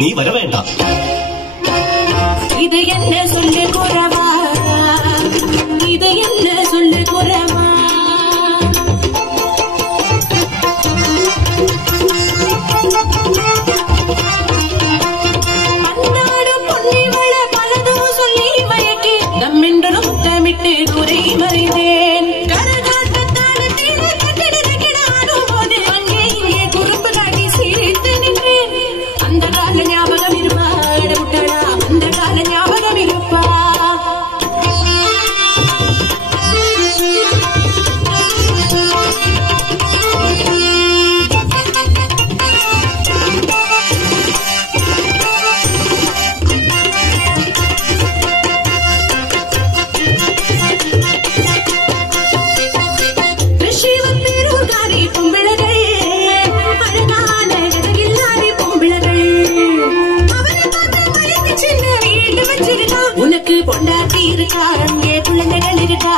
நீ வர வேண்டாம். இது என்ன சொல்லு குறவா, இது என்ன சொல்லு குறவா. பன்னாடு பொன்னிவள பலதும் சொல்லி மயக்கி நம்மென்று முத்தமிட்டு குறை மறைந்தேன். உனக்கு பொண்டாட்டி இருக்கா, அங்கே குழந்தைகள் இருக்கா,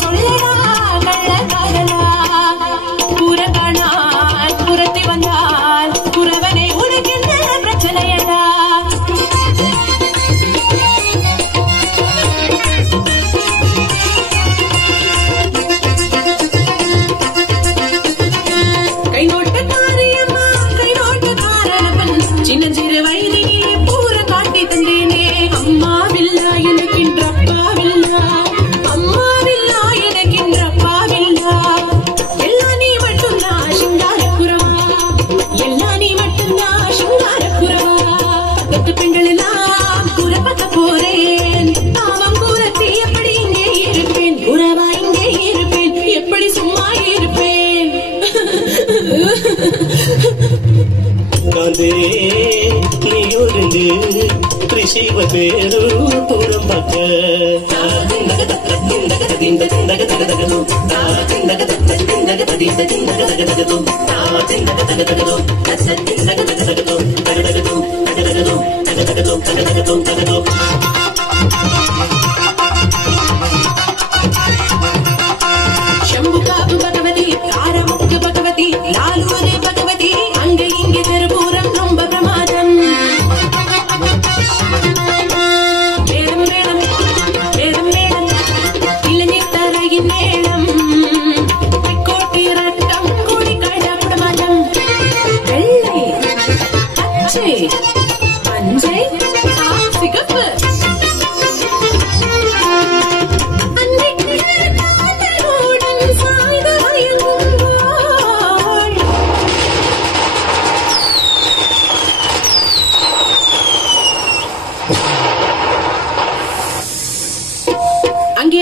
சொல்லடா கள்ளக்காதலா. புறக்கானால் புறத்தி வந்தால் புறவனை உனக்கு என்ன பிரச்சனையடா. கை நோட்ட காரியம்மா கை நோட்ட காரணப்பன் சின்னஞ்சிறு வயதிலே பூர காட்டி தந்தேனே. அம்மாவில்லா எனக்கின்ற அப்பாவில்லா, அம்மாவில்லா எனக்கின்ற அப்பாவில்லா. எல்லா நீ மட்டும்தான் சிங்காரப்புறவா, எல்லா நீ மட்டும்தான் சிங்காரப்புறவா. பக்கத்து பெண்கள் எல்லாம் கூற பார்க்க போறேன், பாவம் கூறத்தி எப்படி இங்கே இருப்பேன், உறவா இங்கே இருப்பேன், எப்படி சும்மா இருப்பேன். காந்தே நீ ஒருந்து ரிஷிவ பேரு புறம் பக்க शंभु काबु भगवती कारमुक् भगवती लालूरे भगवती अंगे इंगे तेरुपूरम रोंब प्रमादम. मेडम मेडम मेडम मेडम इलनित्तरगिन मेडम कोटी रट्टम कोडी काडा प्रमादम. வெள்ளை பச்சை மஞ்சை சிகப்பு அங்கே